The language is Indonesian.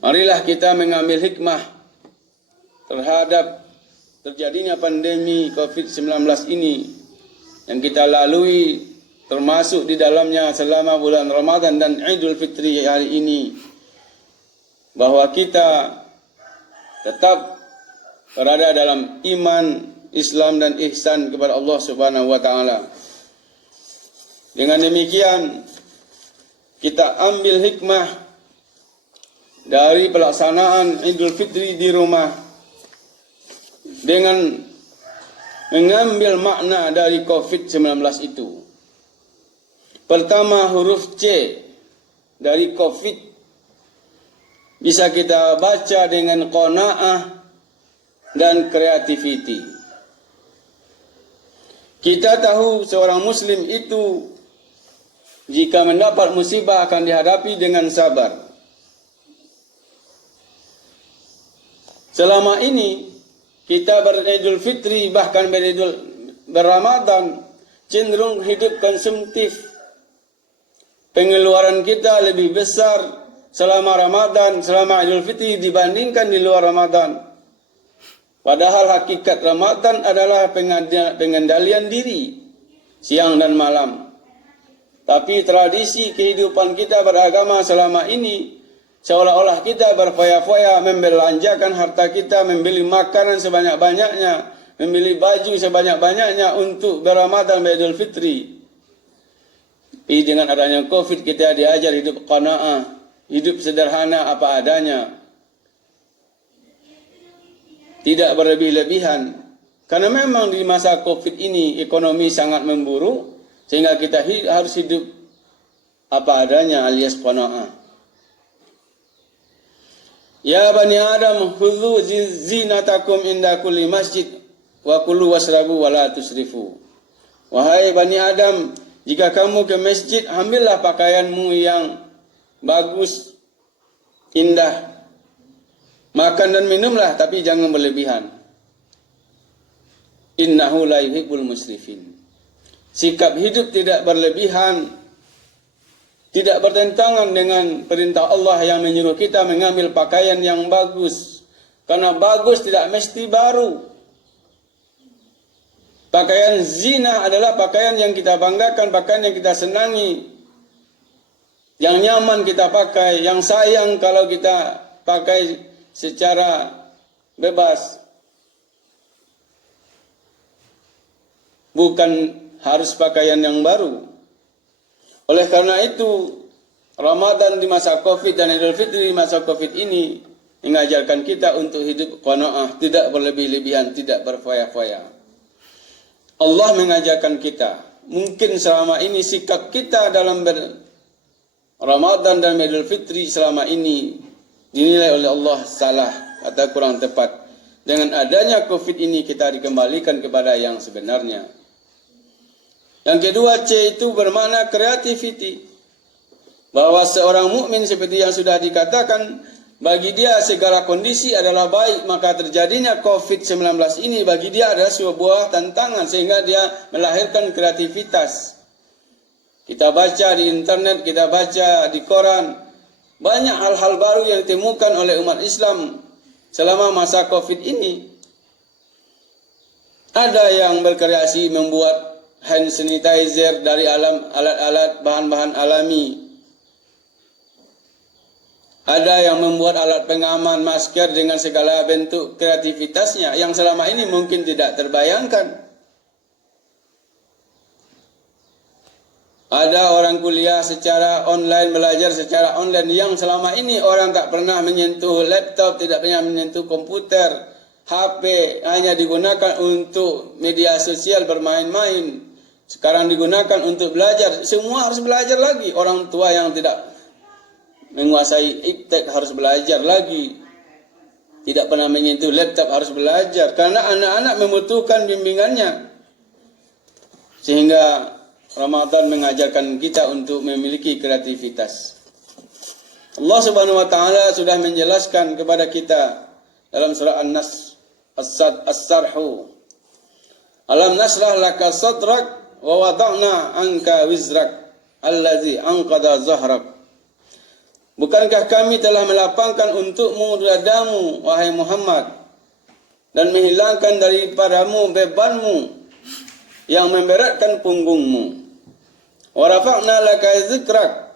Marilah kita mengambil hikmah terhadap terjadinya pandemi COVID-19 ini yang kita lalui, termasuk di dalamnya selama bulan Ramadan dan Idul Fitri hari ini, bahwa kita tetap berada dalam iman, Islam dan ihsan kepada Allah Subhanahu wa taala. Dengan demikian kita ambil hikmah dari pelaksanaan Idul Fitri di rumah dengan mengambil makna dari COVID-19 itu. Pertama, huruf C dari COVID bisa kita baca dengan qanaah dan creativity. Kita tahu seorang muslim itu jika mendapat musibah akan dihadapi dengan sabar. Selama ini kita beridul fitri bahkan berramadan cenderung hidup konsumtif. Pengeluaran kita lebih besar selama Ramadan, selama Idul Fitri dibandingkan di luar Ramadan. Padahal hakikat Ramadan adalah pengendalian diri siang dan malam. Tapi tradisi kehidupan kita beragama selama ini seolah-olah kita berfoya-foya membelanjakan harta kita, membeli makanan sebanyak-banyaknya, membeli baju sebanyak-banyaknya untuk berramadan Idul Fitri. Tapi dengan adanya COVID kita diajar hidup qanaah, hidup sederhana apa adanya. Tidak berlebih-lebihan. Karena memang di masa COVID ini ekonomi sangat memburuk, sehingga kita harus hidup apa adanya alias qanaah. Ya bani Adam, khudhu zinatakum inda kulli masjid wa kulu wasrabu wa la tusrifu. Wahai bani Adam, jika kamu ke masjid, ambillah pakaianmu yang bagus, indah. Makan dan minumlah, tapi jangan berlebihan. Innahu la yuhibbul musrifin. Sikap hidup tidak berlebihan, tidak bertentangan dengan perintah Allah yang menyuruh kita mengambil pakaian yang bagus. Karena bagus tidak mesti baru. Pakaian zina adalah pakaian yang kita banggakan, pakaian yang kita senangi. Yang nyaman kita pakai, yang sayang kalau kita pakai secara bebas. Bukan harus pakaian yang baru. Oleh karena itu, Ramadan di masa Covid dan Idul Fitri di masa Covid ini mengajarkan kita untuk hidup qanaah, tidak berlebih-lebihan, tidak berfoya-foya. Allah mengajarkan kita, mungkin selama ini sikap kita dalam Ramadan dan Idul Fitri selama ini dinilai oleh Allah salah atau kurang tepat. Dengan adanya Covid ini kita dikembalikan kepada yang sebenarnya. Yang kedua, C itu bermakna creativity. Bahwa seorang mukmin seperti yang sudah dikatakan, bagi dia segala kondisi adalah baik, maka terjadinya COVID-19 ini bagi dia adalah sebuah tantangan sehingga dia melahirkan kreativitas. Kita baca di internet, kita baca di koran, banyak hal-hal baru yang ditemukan oleh umat Islam selama masa COVID ini. Ada yang berkreasi membuat hand sanitizer dari alat-alat bahan-bahan alami. Ada yang membuat alat pengaman, masker dengan segala bentuk kreativitasnya yang selama ini mungkin tidak terbayangkan. Ada orang kuliah secara online, belajar secara online yang selama ini orang tak pernah menyentuh laptop, tidak pernah menyentuh komputer, HP, hanya digunakan untuk media sosial bermain-main. Sekarang digunakan untuk belajar. Semua harus belajar lagi. Orang tua yang tidak menguasai iptek harus belajar lagi. Tidak pernah menyentuh laptop harus belajar. Karena anak-anak membutuhkan bimbingannya. Sehingga Ramadan mengajarkan kita untuk memiliki kreativitas. Allah Subhanahu wa taala sudah menjelaskan kepada kita dalam surah An-Nas As-Sarhu. Alam nasrah laka sadrak wa wada'na anka wizrak allazi anqadha zahrak. Bukankah kami telah melapangkan untukmu dadamu, wahai Muhammad, dan menghilangkan daripadamu bebanmu yang memberatkan punggungmu. Wa rafa'na laka dzikrak,